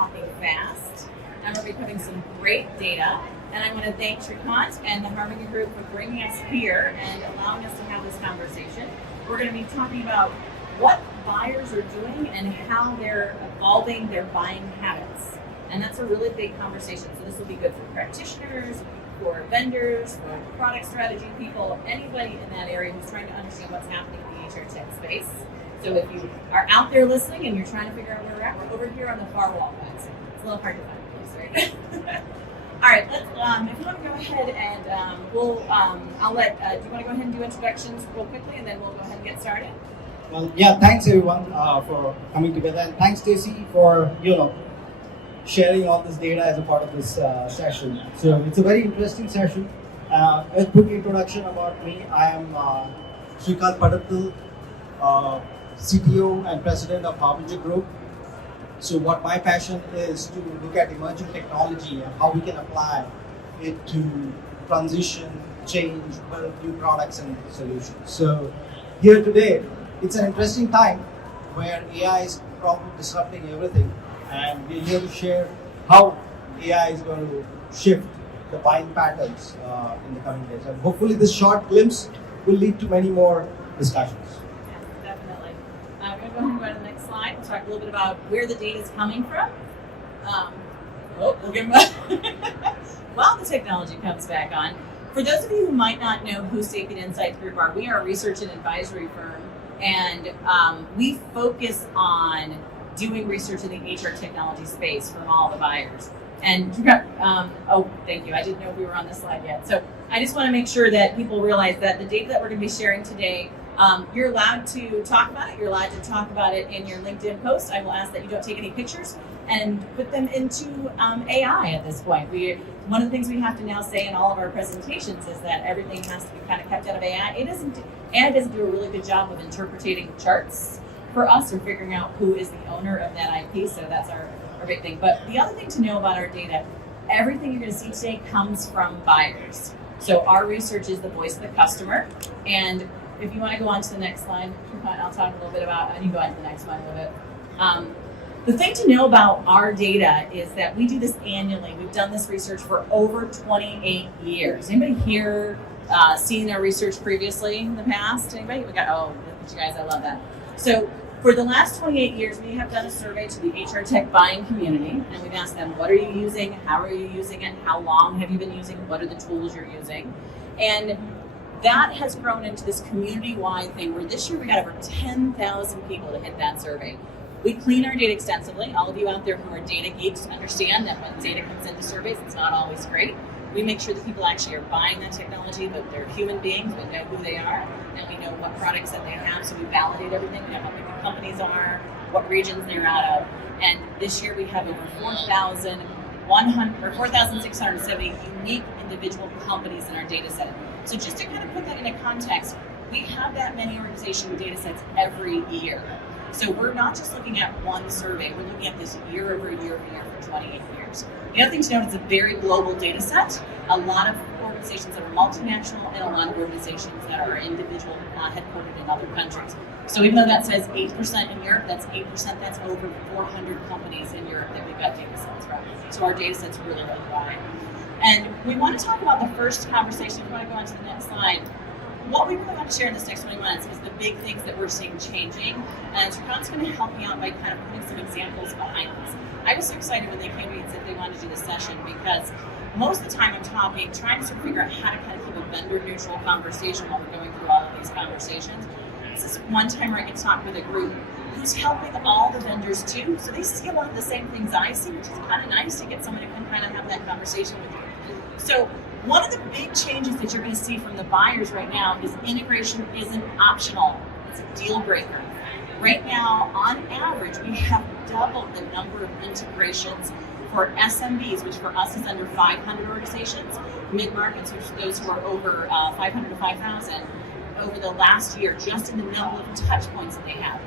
talking fast, and we're going to be putting some great data. And I want to thank Shrikant and the Harbinger Group for bringing us here and allowing us to have this conversation. We're going to be talking about what buyers are doing and how they're evolving their buying habits. And that's a really big conversation. So this will be good for practitioners, for vendors, for product strategy people, anybody in that area who's trying to understand what's happening in the HR tech space. So if you are out there listening and you're trying to figure out where we're at, we're over here on the far wall, guys. It's a little hard to find a place, right? All right, let's, if you want to go ahead and I'll let, do you want to go ahead and do introductions real quickly and then we'll go ahead and get started? Well, yeah, thanks everyone for coming together, and thanks Stacey for, sharing all this data as a part of this session. So it's a very interesting session. A quick introduction about me. I am Shrikant Padattal, CTO and President of Harbinger Group. So what my passion is to look at emerging technology and how we can apply it to transition, change, build new products and solutions. So here today, it's an interesting time where AI is probably disrupting everything, and we're here to share how AI is going to shift the buying patterns in the coming days. And hopefully this short glimpse will lead to many more discussions. Yeah, definitely. I'm going to go ahead and go to the next slide. We'll talk a little bit about where the data is coming from. We'll give while the technology comes back on. For those of you who might not know who Sapient Insights Group are, we are a research and advisory firm, and we focus on doing research in the HR technology space from all the buyers. And you've got, thank you. I didn't know if we were on this slide yet. So I just want to make sure that people realize that the data that we're going to be sharing today, you're allowed to talk about it. You're allowed to talk about it in your LinkedIn post. I will ask that you don't take any pictures and put them into AI at this point. One of the things we have to now say in all of our presentations is that everything has to be kind of kept out of AI. AI doesn't do a really good job of interpreting charts for us or figuring out who is the owner of that IP, so that's our big thing. But the other thing to know about our data, everything you're going to see today comes from buyers. So our research is the voice of the customer. And if you want to go on to the next slide, I'll talk a little bit about, you can go on to the next one a little bit. The thing to know about our data is that we do this annually. We've done this research for over 28 years. Anybody here seen our research previously in the past? Anybody? We got, look at you guys, I love that. So for the last 28 years, we have done a survey to the HR tech buying community, and we've asked them, what are you using? How are you using it? How long have you been using it? What are the tools you're using? And that has grown into this community-wide thing where this year we got over 10,000 people to hit that survey. We clean our data extensively. All of you out there who are data geeks understand that when data comes into surveys, it's not always great. We make sure that people actually are buying that technology, that they're human beings, we know who they are, and we know what products that they have, so we validate everything. We know how big the companies are, what regions they're out of. And this year we have over 4,670 unique individual companies in our data set. So just to kind of put that into context, we have that many organization data sets every year. So we're not just looking at one survey, we're looking at this year over year over year for 28 years. The other thing to note is it's a very global data set. A lot of organizations that are multinational and a lot of organizations that are individual headquartered in other countries. So even though that says 8% in Europe, that's 8%, that's over 400 companies in Europe that we've got data sets from. So our data set's really, really wide. And we want to talk about the first conversation. If you want to go on to the next slide. What we really want to share in this next 20 minutes is the big things that we're seeing changing. And Shrikant's going to help me out by kind of putting some examples behind this. I was so excited when they came to me and said they wanted to do this session because most of the time I'm trying to sort of figure out how to kind of keep a vendor-neutral conversation while we're going through all of these conversations. This is one time where I get to talk with a group who's helping all the vendors too. So they see a lot of the same things I see, which is kind of nice to get someone who can kind of have that conversation with you. So one of the big changes that you're going to see from the buyers right now is integration isn't optional. It's a deal breaker. Right now, on average, we have doubled the number of integrations for SMBs, which for us is under 500 organizations, mid-markets, which those who are over 500 to 5,000, over the last year, just in the number of touch points that they have.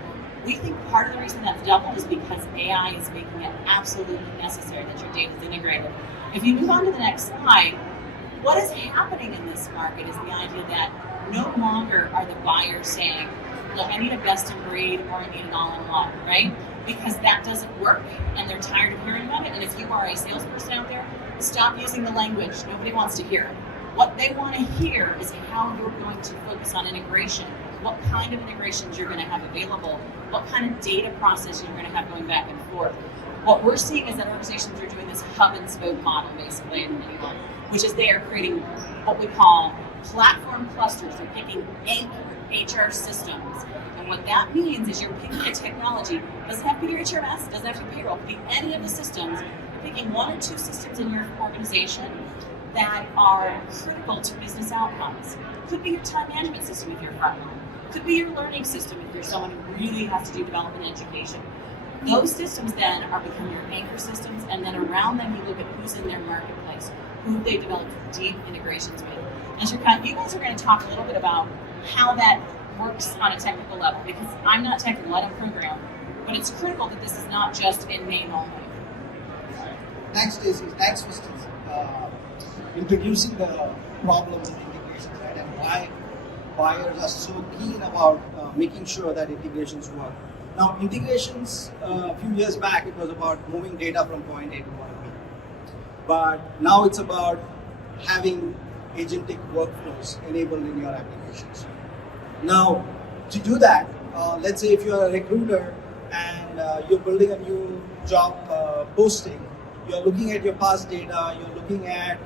We think part of the reason that's doubled is because AI is making it absolutely necessary that your data is integrated. If you move on to the next slide, what is happening in this market is the idea that no longer are the buyers saying, look, I need a best in breed or I need an all-in-one, right? because that doesn't work and they're tired of hearing about it. And if you are a salesperson out there, stop using the language. Nobody wants to hear it. What they want to hear is how you're going to focus on integration, what kind of integrations you're going to have available, what kind of data processing you're going to have going back and forth. What we're seeing is that organizations are doing this hub and spoke model, basically, which is they are creating what we call platform clusters. They're picking anchor HR systems. And what that means is you're picking a technology, doesn't have to be your HRMS, doesn't have to be payroll, pick any of the systems. You're picking one or two systems in your organization that are critical to business outcomes. Could be your time management system if you're a frontline. Could be your learning system if you're someone who really has to do development and education. Those systems then are becoming your anchor systems, and then around them you look at who's in their marketplace, who they developed deep integrations with. And Shrikant, you guys are going to talk a little bit about how that works on a technical level, because I'm not technical, I don't program, but it's critical that this is not just in name only. Thanks, Stacey. Thanks for introducing the problem with integrations, right, and why buyers are so keen about making sure that integrations work. Now, integrations, a few years back, it was about moving data from point A to point B. But now it's about having agentic workflows enabled in your applications. Now, to do that, let's say if you're a recruiter and you're building a new job posting, you're looking at your past data, you're looking at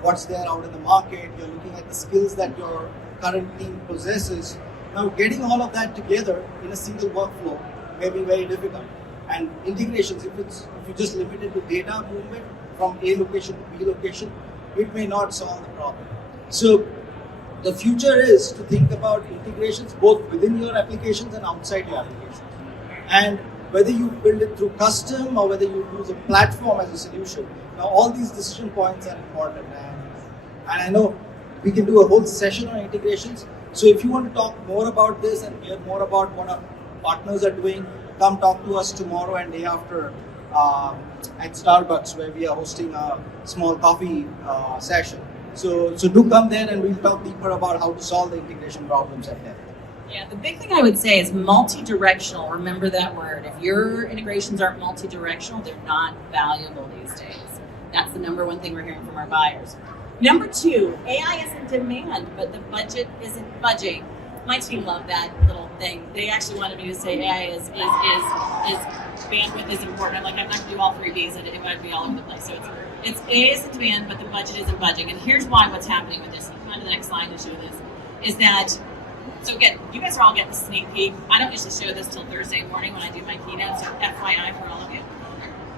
what's there out in the market, you're looking at the skills that your current team possesses. Now, getting all of that together in a single workflow may be very difficult. And integrations, if you just limit it to data movement from A location to B location, it may not solve the problem. So the future is to think about integrations both within your applications and outside your applications. And whether you build it through custom or whether you use a platform as a solution, now all these decision points are important. And I know we can do a whole session on integrations. So if you want to talk more about this and hear more about what our partners are doing, come talk to us tomorrow and day after at Starbucks, where we are hosting a small coffee session. So do come there and we'll talk deeper about how to solve the integration problems at depth. Yeah, the big thing I would say is multi-directional. Remember that word. If your integrations aren't multi-directional, they're not valuable these days. That's the number one thing we're hearing from our buyers. Number two, AI is in demand, but the budget isn't budging. My team loved that little thing. They actually wanted me to say AI is bandwidth is important. I'm like, I'm not going to do all three B's, and it might be all over the place. So it's AI is in demand, but the budget isn't budging. And here's why what's happening with this. Come on to the next slide to show this. Is that, so again, you guys are all getting a sneak peek. I don't usually show this till Thursday morning when I do my keynote, so FYI for all of you.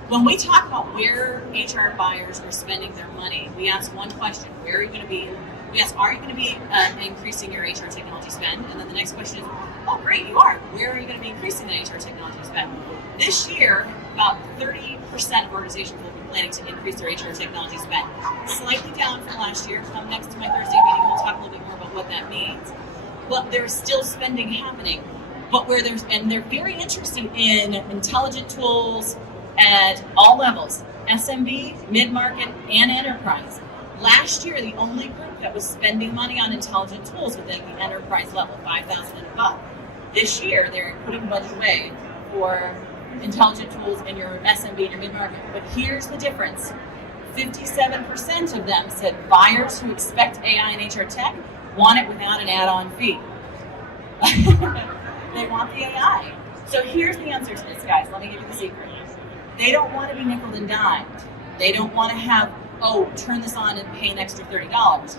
When we talk about where HR buyers are spending their money, we ask one question: where are you going to be? We ask, are you going to be increasing your HR technology spend? And then the next question is, oh, great, you are. Where are you going to be increasing the HR technology spend? This year, about 30% of organizations will be planning to increase their HR technology spend. Slightly down from last year. Come next to my Thursday meeting, we'll talk a little bit more about what that means. But there's still spending happening. But where they're very interested in intelligent tools at all levels, SMB, mid-market, and enterprise. Last year, the only group that was spending money on intelligent tools was at the enterprise level, 5,000 and above. This year, they're putting budget away for intelligent tools in your SMB and your mid-market. But here's the difference. 57% of them said buyers who expect AI and HR tech want it without an add-on fee. They want the AI. So here's the answer to this, guys. Let me give you the secret. They don't want to be nickel and dimed. They don't want to have, oh, turn this on and pay an extra $30.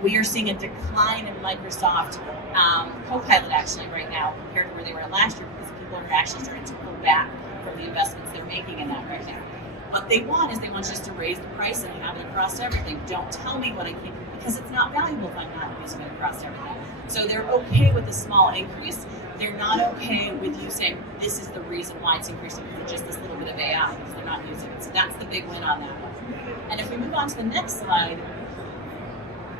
We are seeing a decline in Microsoft Copilot actually right now compared to where they were last year, because people are actually starting to pull back from the investments they're making in that right now. What they want is they want just to raise the price and have it across everything. Don't tell me what I think, because it's not valuable if I'm not using it across everything. So they're okay with a small increase. They're not okay with you saying this is the reason why it's increasing for just this little bit of AI, because they're not using it. So that's the big win on that one. And if we move on to the next slide,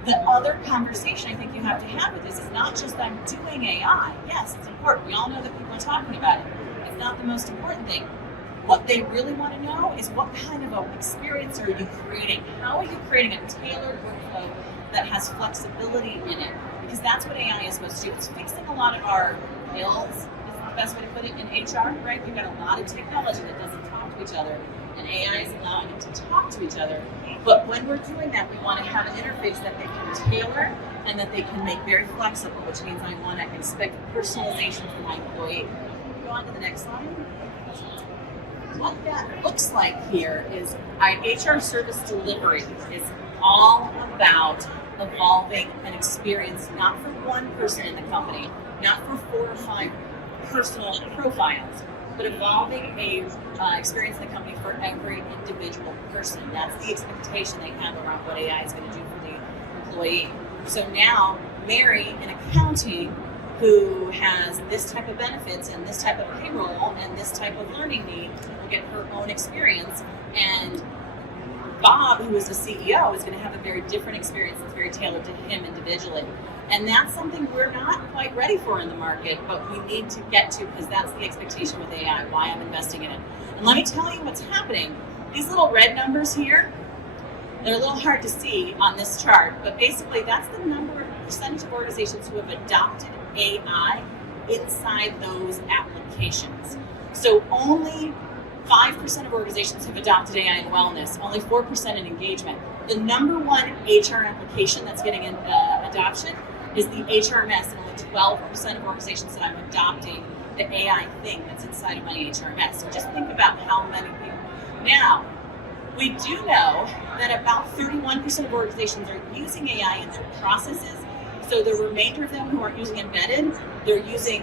the other conversation I think you have to have with this is not just I'm doing AI. Yes, it's important. We all know that people are talking about it. It's not the most important thing. What they really want to know is what kind of an experience are you creating? How are you creating a tailored workflow that has flexibility in it? Because that's what AI is supposed to do. It's fixing a lot of our ills, the best way to put it, in HR, right? We've got a lot of technology that doesn't talk to each other, and AI is allowing it to talk to each other. But when we're doing that, we want to have an interface that they can tailor and that they can make very flexible, which means I want to expect personalization from my employee. Go on to the next slide. What that looks like here is HR service delivery is all about evolving an experience, not for one person in the company, not for 4 or 5 personal profiles, but evolving a experience in the company for every individual person. That's the expectation they have around what AI is going to do for the employee. So now, Mary in accounting, who has this type of benefits and this type of payroll and this type of learning need, will get her own experience. And Bob, who is the CEO, is going to have a very different experience that's very tailored to him individually. And that's something we're not quite ready for in the market, but we need to get to, because that's the expectation with AI, why I'm investing in it. And let me tell you what's happening. These little red numbers here, they're a little hard to see on this chart, but basically that's the percentage of organizations who have adopted AI inside those applications. So only 5% of organizations have adopted AI in wellness, only 4% in engagement. The number one HR application that's getting adoption is the HRMS, and only 12% of organizations that I'm adopting the AI thing that's inside of my HRMS. So just think about how many people. Now, we do know that about 31% of organizations are using AI in their processes. So the remainder of them who aren't using embedded, they're using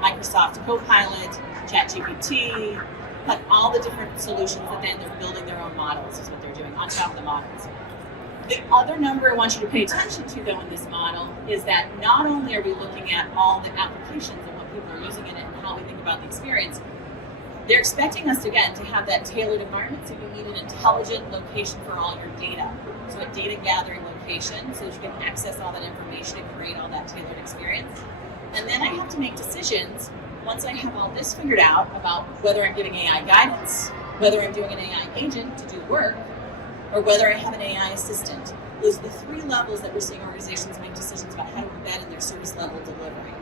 Microsoft Copilot, ChatGPT, but all the different solutions that then they're building their own models is what they're doing on top of the models. The other number I want you to pay attention to, though, in this model is that not only are we looking at all the applications and what people are using in it and how we think about the experience, they're expecting us, again, to have that tailored environment, so you need an intelligent location for all your data. So a data gathering location, so that you can access all that information and create all that tailored experience. And then I have to make decisions, once I have all this figured out, about whether I'm giving AI guidance, whether I'm doing an AI agent to do work, or whether I have an AI assistant. Those are the 3 levels that we're seeing organizations make decisions about how to embed in their service level delivery.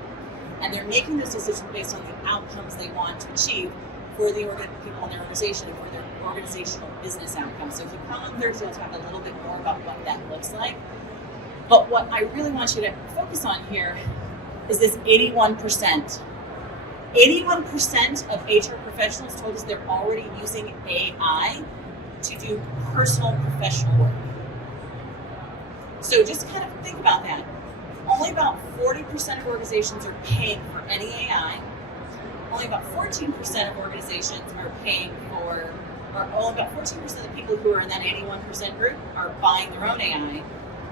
And they're making those decisions based on the outcomes they want to achieve for the people in their organization and for their organizational business outcomes. So if you come on Thursday, we'll talk a little bit more about what that looks like. But what I really want you to focus on here is this 81%. 81% of HR professionals told us they're already using AI to do personal professional work. So just kind of think about that. Only about 40% of organizations are paying for any AI. Only about 14% of organizations are paying for, or only about 14% of the people who are in that 81% group are buying their own AI.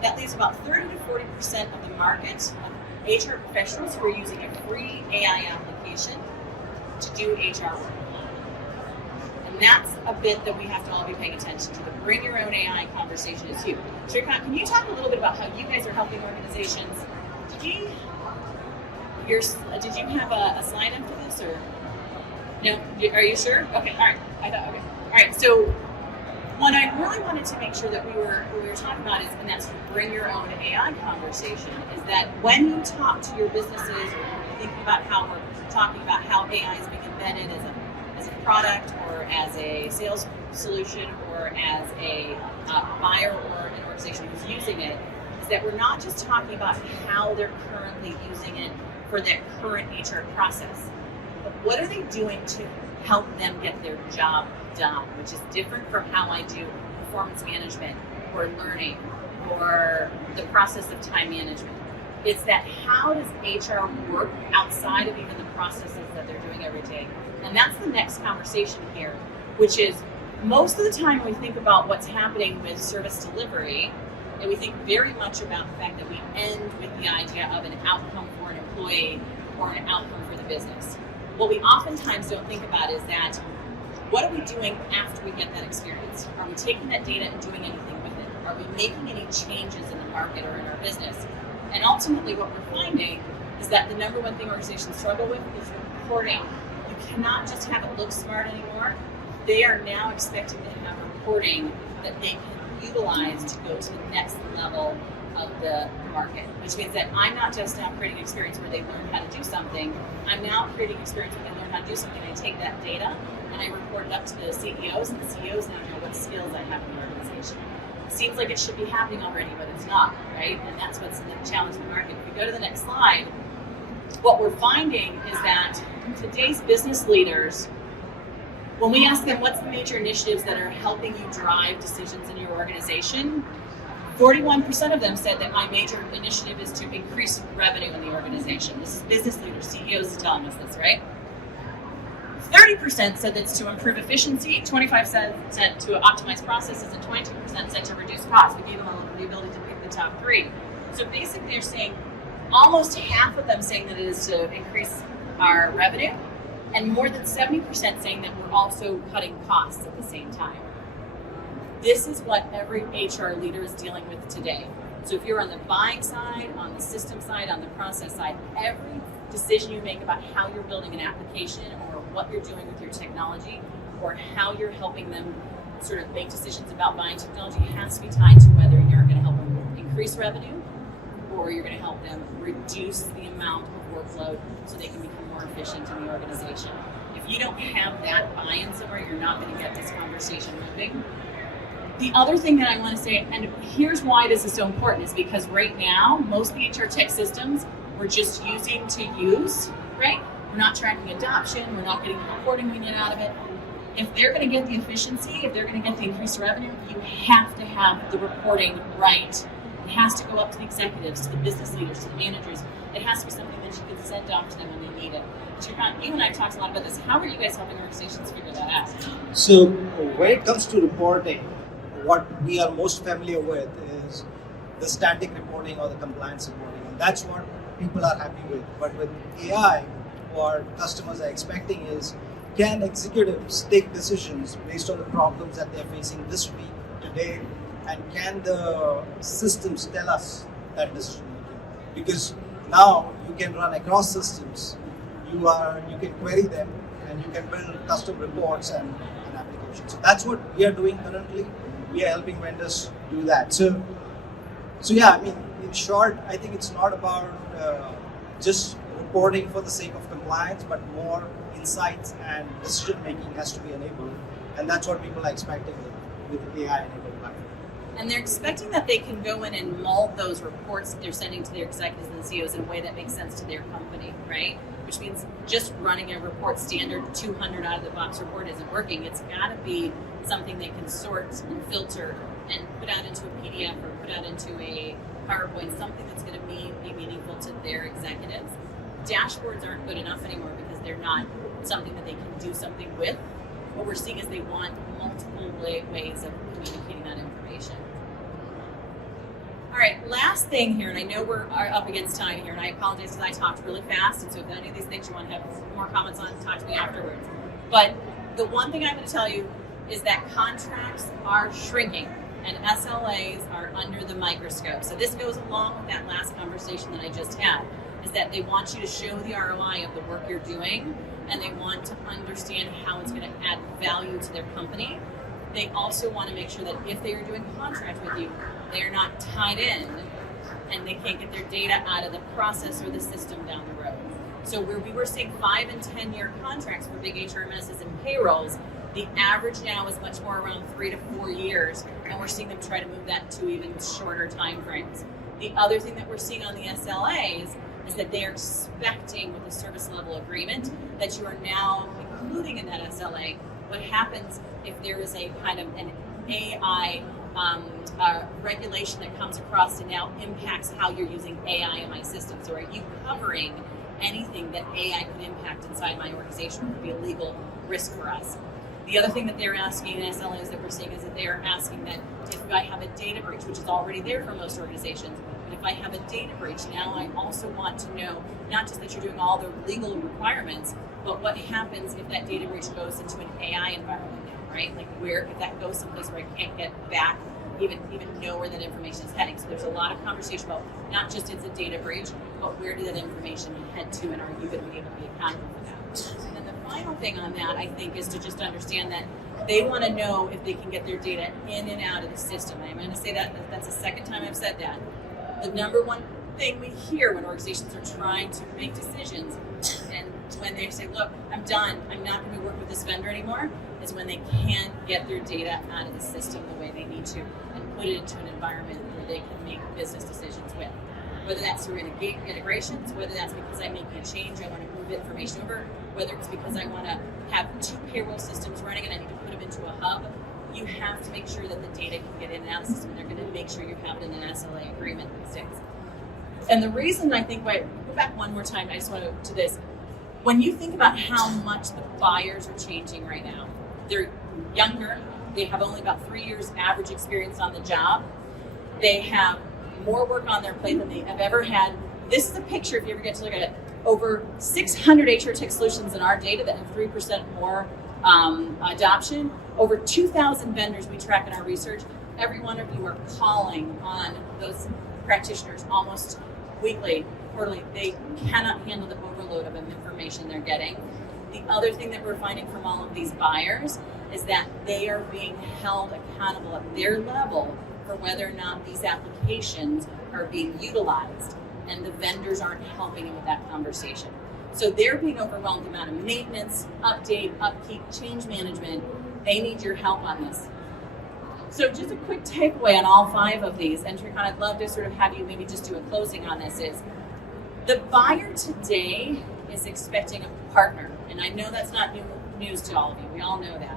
That leaves about 30 to 40% of the market of HR professionals who are using a free AI application to do HR work. And that's a bit that we have to all be paying attention to. The bring your own AI conversation is huge. Shrikant, can you talk a little bit about how you guys are helping organizations? Did you have a slide after this, or no? Are you sure? Okay, all right. I thought, okay. All right, so what I really wanted to make sure that we were talking about is, and that's bring your own AI conversation, is that when you talk to your businesses, or you're thinking about how we're talking about how AI is being embedded as a product, or as a sales solution, or as a buyer or an organization who's using it, is that we're not just talking about how they're currently using it for their current HR process, but what are they doing to help them get their job done, which is different from how I do performance management or learning or the process of time management. It's that how does HR work outside of even the processes that they're doing every day? And that's the next conversation here, which is most of the time when we think about what's happening with service delivery, and we think very much about the fact that we end with the idea of an outcome for an employee or an outcome for the business. What we oftentimes don't think about is that what are we doing after we get that experience? Are we taking that data and doing anything with it? Are we making any changes in the market or in our business? And ultimately what we're finding is that the number one thing organizations struggle with is reporting. You cannot just have it look smart anymore. They are now expecting to have reporting that they can utilize to go to the next level of the market, which means that I'm not just now creating an experience where they learn how to do something, I'm now creating an experience where they learn how to do something. I take that data and I report it up to the CEOs, and the CEOs now know what skills I have in the organization. It seems like it should be happening already, but it's not, right? And that's what's the challenge in the market. If we go to the next slide, what we're finding is that today's business leaders, when we ask them what's the major initiatives that are helping you drive decisions in your organization, 41% of them said that my major initiative is to increase revenue in the organization. This is business leaders, CEOs telling us this, right? 30% said that's to improve efficiency, 25% said to optimize processes, and 22% said to reduce costs. We gave them the ability to pick the top three. So basically they're saying almost half of them saying that it is to increase our revenue, and more than 70% saying that we're also cutting costs at the same time. This is what every HR leader is dealing with today. So if you're on the buying side, on the system side, on the process side, every decision you make about how you're building an application or what you're doing with your technology or how you're helping them sort of make decisions about buying technology has to be tied to whether you're going to help them increase revenue or you're going to help them reduce the amount of workload so they can become more efficient in the organization. If you don't have that buy-in somewhere, you're not going to get this conversation moving. The other thing that I want to say, and here's why this is so important, is because right now, most of the HR tech systems we're just using to use, right? We're not tracking adoption, we're not getting the reporting we need out of it. If they're going to get the efficiency, if they're going to get the increased revenue, you have to have the reporting right. It has to go up to the executives, to the business leaders, to the managers. It has to be something that you can send off to them when they need it. Shrikanth, you and I talked a lot about this. How are you guys helping organizations figure that out? So when it comes to reporting, what we are most familiar with is the static reporting or the compliance reporting. And that's what people are happy with. But with AI, what customers are expecting is, can executives take decisions based on the problems that they're facing this week, today, and can the systems tell us that decision making? Because now you can run across systems, you can query them, and you can build custom reports and applications. So that's what we are doing currently. We are helping vendors do that. So yeah, I mean, in short, I think it's not about just reporting for the sake of compliance, but more insights and decision making has to be enabled, and that's what people are expecting with AI enabled platform. And they're expecting that they can go in and mold those reports that they're sending to their executives and the CEOs in a way that makes sense to their company, right? Which means just running a report standard 200 out of the box report isn't working. It's got to be something they can sort and filter and put out into a PDF or put out into a PowerPoint, something that's going to be meaningful to their executives. Dashboards aren't good enough anymore because they're not something that they can do something with. What we're seeing is they want multiple ways of communicating that information. All right, last thing here, and I know we're up against time here, and I apologize because I talked really fast, and so if any of these things you want to have more comments on, talk to me afterwards. But the one thing I'm going to tell you is that contracts are shrinking, and SLAs are under the microscope. So this goes along with that last conversation that I just had, is that they want you to show the ROI of the work you're doing, and they want to understand how it's going to add value to their company. They also want to make sure that if they are doing a contract with you, they are not tied in and they can't get their data out of the process or the system down the road. So where we were seeing 5 and 10 year contracts for big HRMSs and payrolls, the average now is much more around 3 to 4 years, and we're seeing them try to move that to even shorter time frames. The other thing that we're seeing on the SLAs is that they are expecting with a service level agreement that you are now including in that SLA what happens if there is a kind of an AI regulation that comes across and now impacts how you're using AI in my system. So are you covering anything that AI could impact inside my organization would be a legal risk for us? The other thing that they're asking in SLAs that we're seeing is that they're asking that if I have a data breach, which is already there for most organizations, but if I have a data breach, now I also want to know not just that you're doing all the legal requirements, but what happens if that data breach goes into an AI environment, right? Like where, if that goes someplace where I can't get back, even know where that information is heading. So there's a lot of conversation about not just it's a data breach, but where did that information head to, and are you going to be able to be accountable for that? And then the final thing on that, I think, is to just understand that they want to know if they can get their data in and out of the system. I'm going to say that that's the second time I've said that. the number one thing we hear when organizations are trying to make decisions, and when they say, look, I'm done, I'm not going to work with this vendor anymore, is when they can't get their data out of the system the way they need to and put it into an environment where they can make business decisions with. Whether that's through integrations, whether that's because I'm making a change, I want to move information over, whether it's because I want to have 2 payroll systems running and I need to put them into a hub, you have to make sure that the data can get in and out of the system, and they're going to make sure you have it in an SLA agreement these days. And the reason I think, go back one more time, I just want to this. When you think about how much the buyers are changing right now, they're younger, they have only about 3 years average experience on the job, they have more work on their plate than they have ever had. This is a picture, if you ever get to look at it, over 600 HR tech solutions in our data that have 3% more adoption, over 2,000 vendors we track in our research. Every one of you are calling on those practitioners almost weekly, quarterly. They cannot handle the overload of information they're getting. The other thing that we're finding from all of these buyers is that they are being held accountable at their level for whether or not these applications are being utilized, and the vendors aren't helping them with that conversation. So they're being overwhelmed with the amount of maintenance, update, upkeep, change management. They need your help on this. So just a quick takeaway on all 5 of these, and Shrikant, I'd love to sort of have you maybe just do a closing on this, is the buyer today is expecting a partner. And I know that's not new news to all of you. We all know that.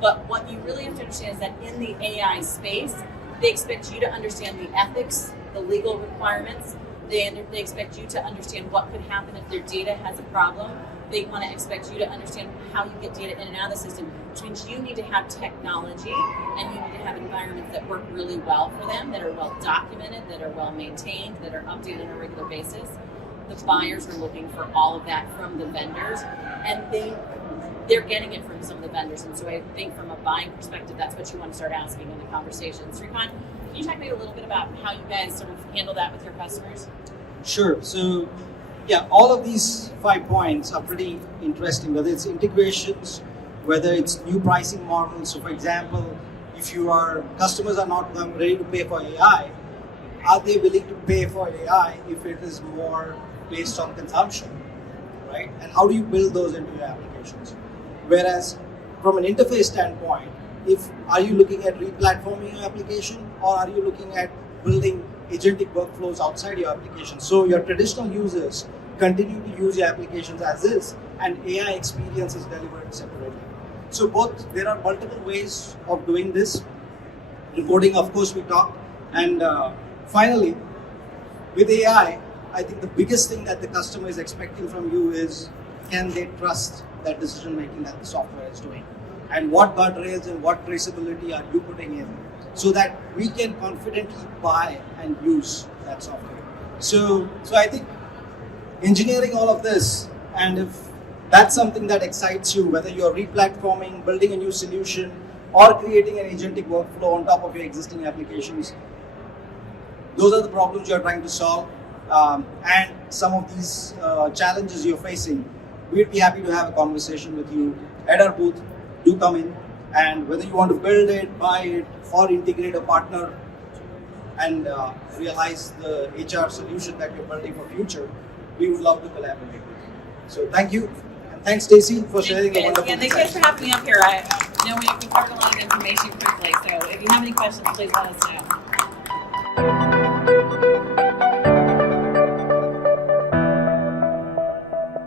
But what you really have to understand is that in the AI space, they expect you to understand the ethics, the legal requirements. They expect you to understand what could happen if their data has a problem. They want to expect you to understand how you get data in and out of the system, which means you need to have technology and you need to have environments that work really well for them, that are well documented, that are well maintained, that are updated on a regular basis. The buyers are looking for all of that from the vendors, and they're getting it from some of the vendors. And so I think from a buying perspective, that's what you want to start asking in the conversation. Srikant, can you talk maybe a little bit about how you guys sort of handle that with your customers? Sure. So, yeah, all of these 5 points are pretty interesting, whether it's integrations, whether it's new pricing models. So, for example, if your customers are not ready to pay for AI, are they willing to pay for AI if it is more based on consumption, right? And how do you build those into your applications? Whereas from an interface standpoint, are you looking at re-platforming your application, or are you looking at building agentic workflows outside your application? So your traditional users continue to use your applications as is, and AI experience is delivered separately. So there are multiple ways of doing this. Reporting, of course, we talked. And finally, with AI, I think the biggest thing that the customer is expecting from you is, can they trust that decision making that the software is doing? And what guardrails and what traceability are you putting in so that we can confidently buy and use that software? So I think engineering all of this, and if that's something that excites you, whether you're re-platforming, building a new solution, or creating an agentic workflow on top of your existing applications, those are the problems you're trying to solve. And some of these challenges you're facing, we'd be happy to have a conversation with you at our booth. Do come in, and whether you want to build it, buy it, or integrate a partner and realize the HR solution that you're building for future, we would love to collaborate with you. So thank you, and thanks Stacey for sharing the wonderful. Yeah, thanks guys for having me up here. I know we covered a lot of information quickly, so if you have any questions, please let us know.